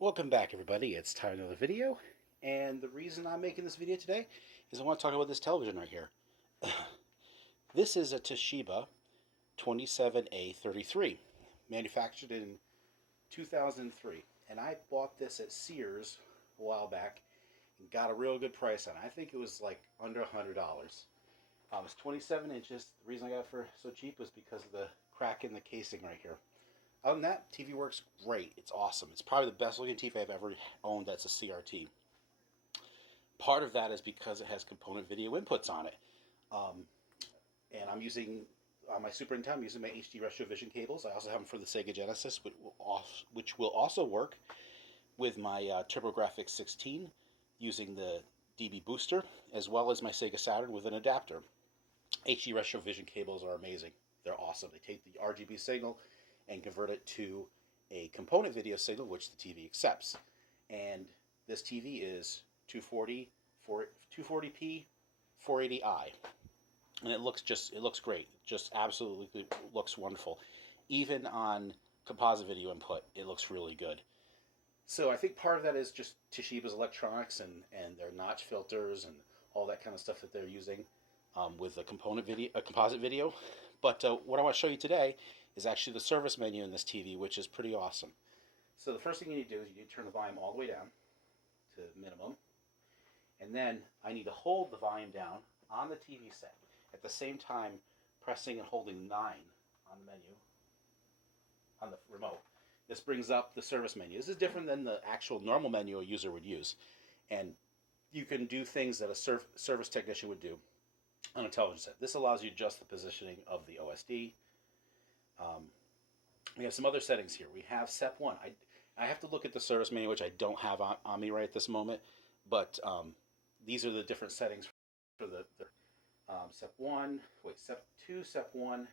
Welcome back, everybody. It's time for another video, and the reason I'm making this video today is I want to talk about this television right here. This is a Toshiba 27A33, manufactured in 2003, and I bought this at Sears a while back and got a real good price on it. I think it was like under $100. It's 27 inches. The reason I got it for so cheap was because of the crack in the casing right here. Other than that, TV works great. It's awesome. It's probably the best looking TV I've ever owned that's a CRT. Part of that is because it has component video inputs on it. Um, and I'm using on my Super Nintendo, I'm using my HD Retrovision cables. I also have them for the Sega Genesis, which will also work with my TurboGrafx 16 using the DB booster, as well as my Sega Saturn with an adapter. HD Retrovision cables are amazing. They're awesome. They take the RGB signal and convert it to a component video signal, which the TV accepts. And this TV is 240p 480i, and it looks great. Just absolutely looks wonderful. Even on composite video input, it looks really good. So I think part of that is just Toshiba's electronics and their notch filters and all that kind of stuff that they're using with a composite video. But what I want to show you today is actually the service menu in this TV, which is pretty awesome. So the first thing you need to do is you need to turn the volume all the way down to minimum. And then I need to hold the volume down on the TV set. At the same time, pressing and holding 9 on the menu, on the remote. This brings up the service menu. This is different than the actual normal menu a user would use. And you can do things that a service technician would do on a television set. This allows you to adjust the positioning of the OSD. We have some other settings here. We have SEP 1. I have to look at the service menu, which I don't have on me right at this moment, but these are the different settings for the SEP 1, SEP 2, SEP 1,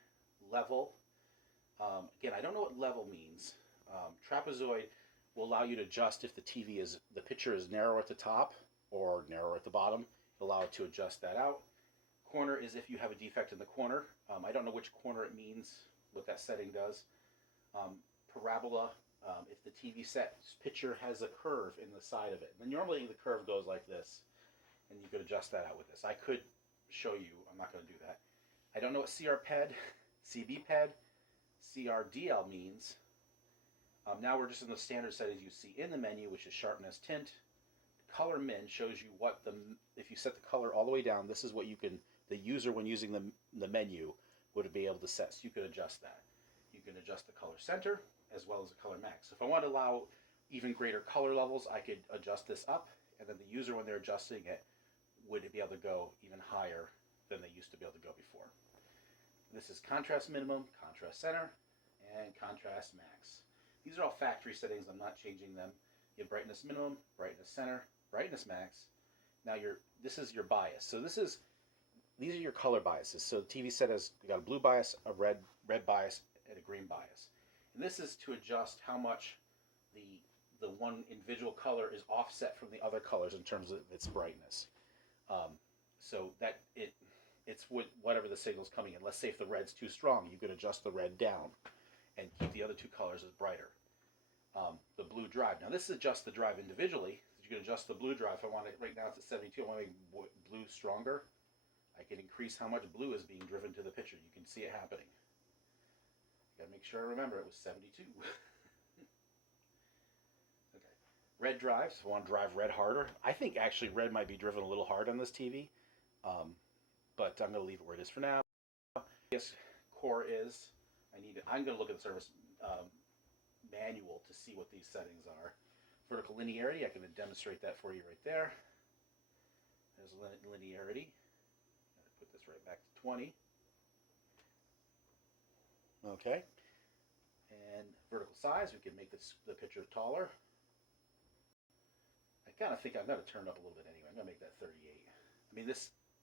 level. Again, I don't know what level means. Trapezoid will allow you to adjust if the picture is narrow at the top or narrow at the bottom. Allow it to adjust that out. Corner is if you have a defect in the corner. I don't know which corner it means, what that setting does. Parabola, if the TV set picture has a curve in the side of it. And then normally the curve goes like this, and you could adjust that out with this. I could show you. I'm not going to do that. I don't know what CRPED, CBPED, CRDL means. Now we're just in the standard settings you see in the menu, which is sharpness, tint. Color min shows you if you set the color all the way down, this is what the user when using the menu would be able to set. So you could adjust that. You can adjust the color center as well as the color max. So if I want to allow even greater color levels, I could adjust this up, and then the user, when they're adjusting it, would be able to go even higher than they used to be able to go before. This is contrast minimum, contrast center, and contrast max. These are all factory settings. I'm not changing them. You have brightness minimum, brightness center, brightness max. Now this is your bias. So these are your color biases. So the TV set has got a blue bias, a red bias, and a green bias. And this is to adjust how much the one individual color is offset from the other colors in terms of its brightness. So that it's whatever the signal's coming in. Let's say if the red's too strong, you could adjust the red down and keep the other two colors as brighter. The blue drive. Now this is just the drive individually. You can adjust the blue drive. If I want it, right now it's at 72. I want to make blue stronger. I can increase how much blue is being driven to the picture. You can see it happening. Got to make sure I remember it was 72. Okay. Red drives. If I want to drive red harder, I think actually red might be driven a little hard on this TV, but I'm going to leave it where it is for now. Yes, core is. I'm going to look at the service manual to see what these settings are. Vertical linearity, I can demonstrate that for you right there. There's linearity. Put this right back to 20. Okay. And vertical size, we can make the picture taller. I kind of think I'm going to turn it up a little bit anyway. I'm going to make that 38. I mean, the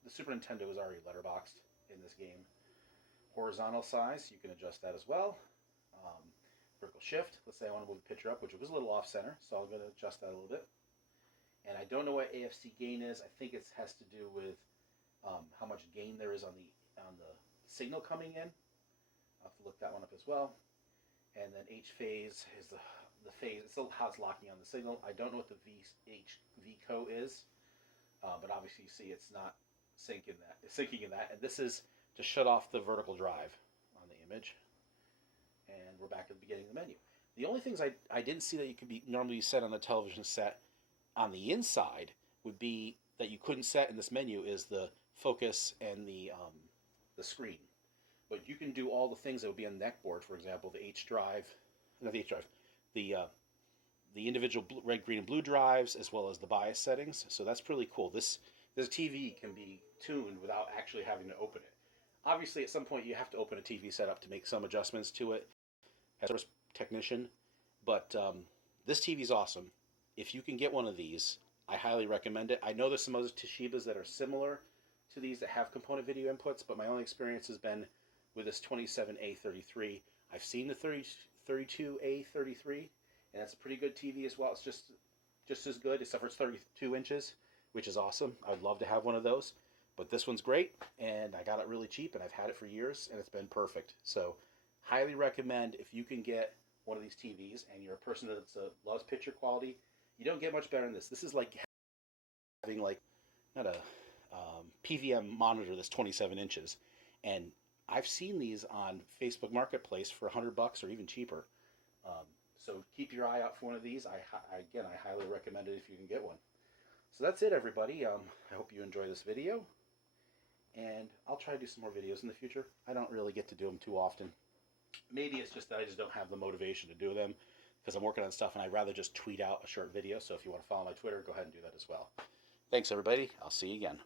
Super Nintendo is already letterboxed in this game. Horizontal size, you can adjust that as well. Vertical shift, let's say I want to move the picture up, which was a little off center, so I'm going to adjust that a little bit. And I don't know what AFC gain is. I think it has to do with how much gain there is on the signal coming in. I'll have to look that one up as well. And then H phase is the phase. It's still how it's locking on the signal. I don't know what the VCO is, but obviously you see it's not syncing in that. And this is to shut off the vertical drive on the image. And we're back at the beginning of the menu. The only things I didn't see that you could be normally set on the television set on the inside would be that you couldn't set in this menu is the focus and the screen. But you can do all the things that would be on the neck board. For example, the H drive, not the H drive, the individual red, green, and blue drives, as well as the bias settings. So that's pretty cool. This TV can be tuned without actually having to open it. Obviously, at some point you have to open a TV setup to make some adjustments to it as a technician. But this TV is awesome. If you can get one of these, I highly recommend it. I know there's some other Toshibas that are similar to these that have component video inputs, but my only experience has been with this 27A33. I've seen the 32A33, and that's a pretty good TV as well. It's just as good, except for it's 32 inches, which is awesome. I would love to have one of those. But this one's great, and I got it really cheap, and I've had it for years, and it's been perfect. So highly recommend if you can get one of these TVs, and you're a person that loves picture quality, you don't get much better than this. This is like having like, not a PVM monitor that's 27 inches. And I've seen these on Facebook Marketplace for $100 or even cheaper. So keep your eye out for one of these. I highly recommend it if you can get one. So that's it, everybody. I hope you enjoy this video. And I'll try to do some more videos in the future. I don't really get to do them too often. Maybe it's just that I just don't have the motivation to do them because I'm working on stuff and I'd rather just tweet out a short video. So if you want to follow my Twitter, go ahead and do that as well. Thanks, everybody. I'll see you again.